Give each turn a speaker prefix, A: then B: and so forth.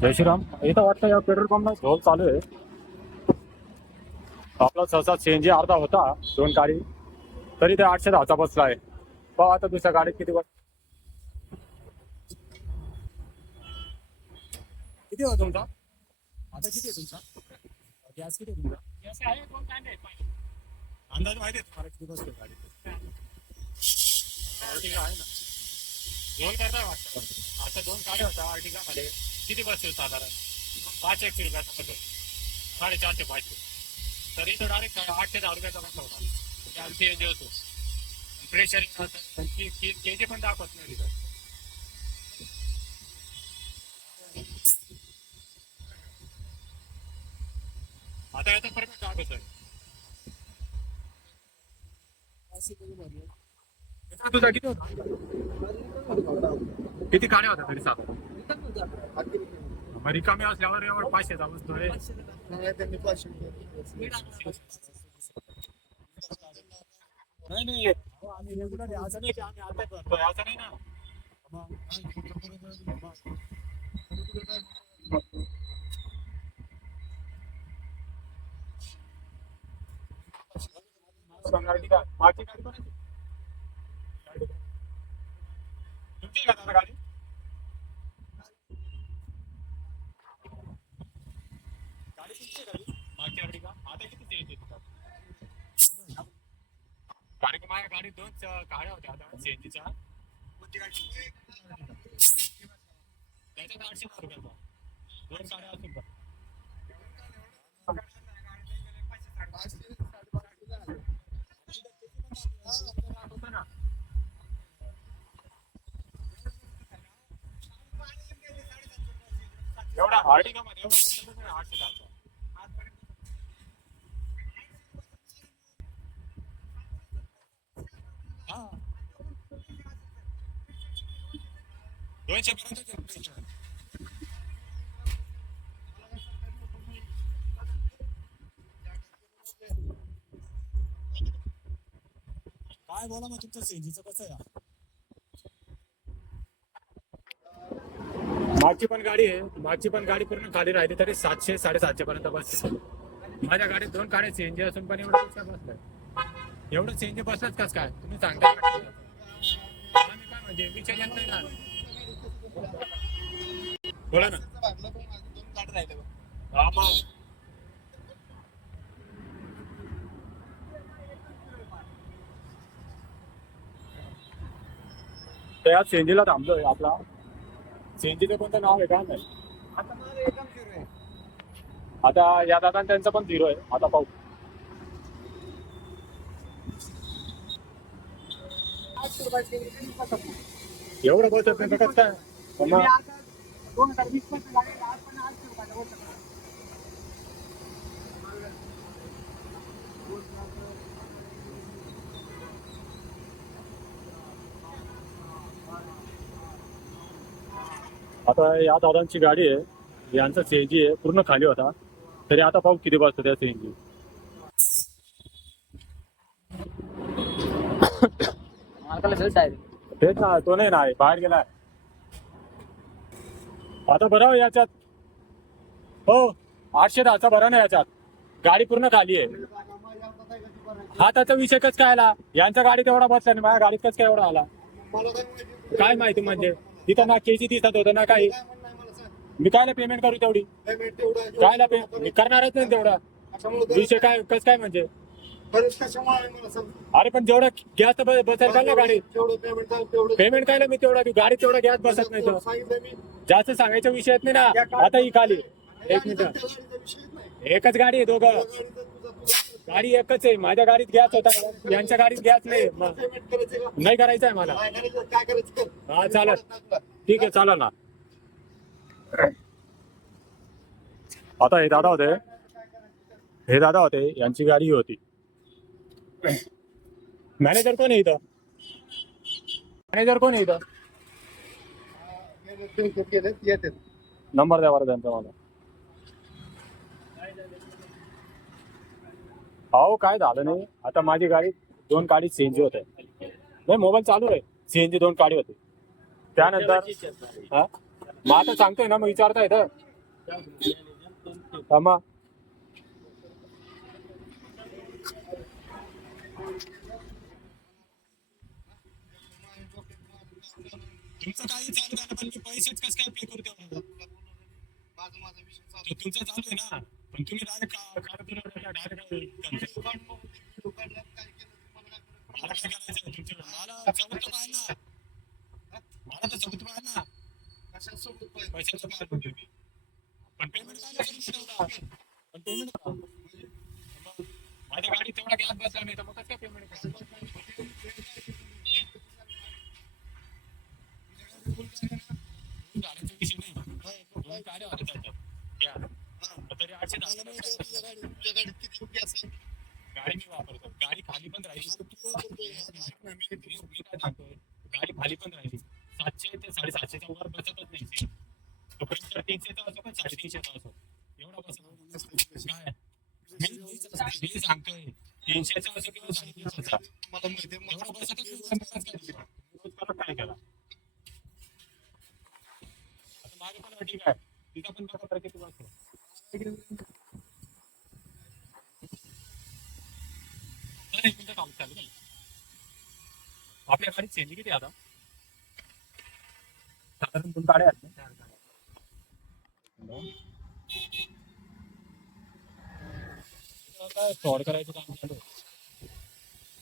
A: जय श्रीराम इथं वाटतं या पेट्रोल पंपला झोल चालू आहे. आपला सहसा सीएनजी अर्धा होता दोन गाडी. तरी ते आठशे दहाचा बसला आहे. पाहा आता दुसऱ्या गाडीत किती बस किती होता तुमचा? आता किती आहे तुमचा? गॅस किती आहे तुमचा? अंदाज माहिती आहे तुम्हाला किती बसतो गाडीत? आर्टिका आहे ना. दोन करताय वाटतं. आता दोन गाड्या होत्या आर्टिका मध्ये किती बसतील साधारण? पाच एकशे रुपयाचा बसतो साडेचारशे पाचशे. तरी इथं डायरेक्ट ते दहा रुपयाचा बसला होता. म्हणजे आमची एनजी होतो प्रेशर के जी पण दाखवत नाही तिथं. आता याचा फरक काय होतोय तुझा किती होता? किती काड्या होत्या तरी सात रिकामी असल्यावर एवढं पाचशे बसतोय नाही नाही आहे. असं नाही की आम्ही नाही ना गाडी। का गाडी का गाडी? कारण की माझ्या गाडीत दोन च- होत्या आता सीएनजीच्या गाडी त्याच्यात आठशे दहा दोन गाड्या असून पण. एवढा आर्टिका मध्ये एवढा आठशे दहाचा हा दोनशे पर्यंत काय बोला मग तुमचं सीएनजीचं कसं आहे? मागची पण गाडी आहे. मागची पण गाडी पूर्ण खाली राहिली तरी सातशे साडेसातशे पर्यंत बस माझ्या गाडीत दोन गाड्या सीएनजी असून पण एवढं कसं बसलंय एवढं सीएनजी बसलंच कस काय? तुम्ही सांगता? आम्ही काय म्हणजे विचार नाही ना. बोला ना. त्या सेंजीला थांबलोय आपला. सेंजीचं कोणतं नाव आहे का? नाही. आता या दादा त्यांचं पण झिरो आहे. आता पाहू. एवढं बसत नाही कसं? काय आता या दादांची गाडी आहे. यांचा सीएनजी आहे. पूर्ण खाली होता. तरी आता पाहू किती बसतं त्या सीएनजी तेच ना तो नाही ना. आहे बाहेर गेलाय आता बरं याच्यात? हो आठशे दहाचा बरं ना याच्यात. गाडी पूर्ण खाली आहे. हा त्याचा विषय कस काय आला? यांच्या गाडीत एवढा बसला नाही माझ्या गाडीत कस काय एवढा आला? काय माहिती म्हणजे? तिथं ना केजी दिसत होतं ना काही. मी कायला पेमेंट करू तेवढी? कायला पे करणारच नाही तेवढा. विषय काय कस काय म्हणजे? अरे पण जेवढा गॅस बसेल का ना गाडी. पेमेंट कायला मी तेवढा गाडी तेवढा गॅस बसत नाही तर. जास्त सांगायचा विषय येत नाही ना. आता ही खाली. एक मिनिट. एकच गाडी आहे दोघं. गाडी एकच आहे. माझ्या गाडीत गॅस होता. यांच्या गाडीत गॅस नाही. मग नाही करायचं. आहे मला हा चालत ठीक आहे चालेल ना. आता हे दादा होते. हे दादा होते. यांची गाडी ही होती. मॅनेजर कोण आहे इथं? मॅनेजर कोण आहे इथं? नंबर द्या बरं त्यांचा मला. अहो काय झालं नाही? आता माझी गाडी दोन गाडी सीएनजी होते. नाही मोबाईल चालू आहे. सीएनजी दोन गाडी होती. त्यानंतर हा? मग आता सांगतोय ना मग विचारता येतं मग? तुमचं काही चालू झालं पण मी पैसेच कसं काय पे करू तेवढं
B: माझा माझा विषय
A: तो
B: चालू
A: तुमचं चालू आहे ना. पण तुम्ही डायरेक्ट डायरेक्ट
B: दुकानला काय केलं तुम्हाला काय
A: मला काय करायचं तुमच्या मला चौकत पाहिजे ना मला तर चौकत पाहिजे ना
B: कशा सोबत पाहिजे
A: पैशाचं काय म्हणतो मी पण पेमेंट काय नाही करू तेवढा पण पेमेंट का माझ्या गाडीत तेवढा गॅस बसला नाही तर मग कसं काय पेमेंट गाडीचा विषय नाही दोन गाड्या होत्या त्याच्यात या. मग तरी आठशे दहा रुपये
B: तुझ्या गाडी- तुझ्या गाडीत किती रुपये असेल
A: गाडी मी वापरतो गाडी खाली पण राहिली मी मी काय सांगतोय गाडी खाली पण राहिली सातशे ते साडेसातशेच्या वर बसतच नाही सीट. तो प्रिंटर तीनशेचा असो पण साडेतीनशेचा असो एवढा बसत काय मी मी सांगतोय तीनशेचा असो किंवा साडेतीनशेचा
B: मला माहिती आहे,
A: एवढा
B: मला
A: बसतच नाही तर मग कसं काय? रोज परत काय केला आता मागे पण अटी काय तिचा पण बघा बरं किती बसतो तर एक मिनिटं काम चालू आहे. आपल्या गाडीत चेंज किती आहे आता साधारण दोन गाड्या आहेत ना? इथं काय फ्रॉड करायचं काम चालू आहे.